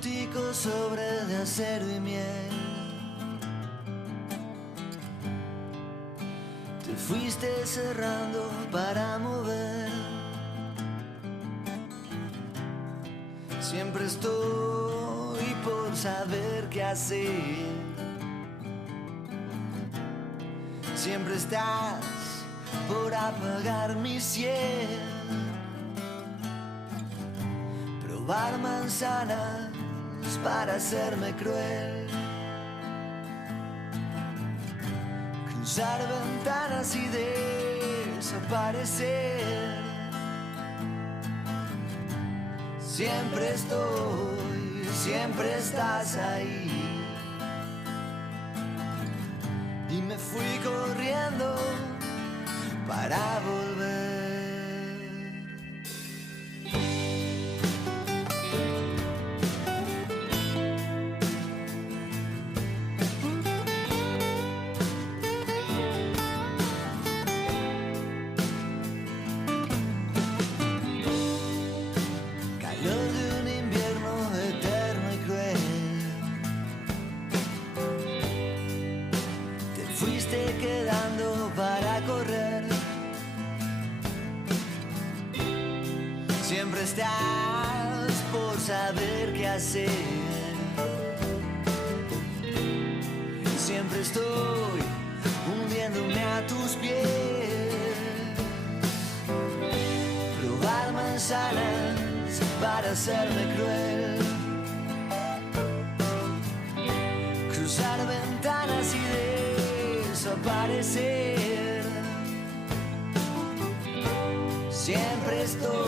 autico sobre de acero y miel. Te fuiste cerrando para mover. Siempre estoy por saber qué hacer. Siempre estás por apagar mi cielo. Probar manzanas para hacerme cruel. Cruzar ventanas y desaparecer. Siempre estoy, siempre estás ahí. Y me fui corriendo para volver. Calor de un invierno eterno y cruel. Te fuiste quedando para correr. Siempre estás por saber qué hacer. Siempre estoy hundiéndome a tus pies. Probar manzanas para hacerme cruel. Cruzar ventanas y desaparecer. Siempre estoy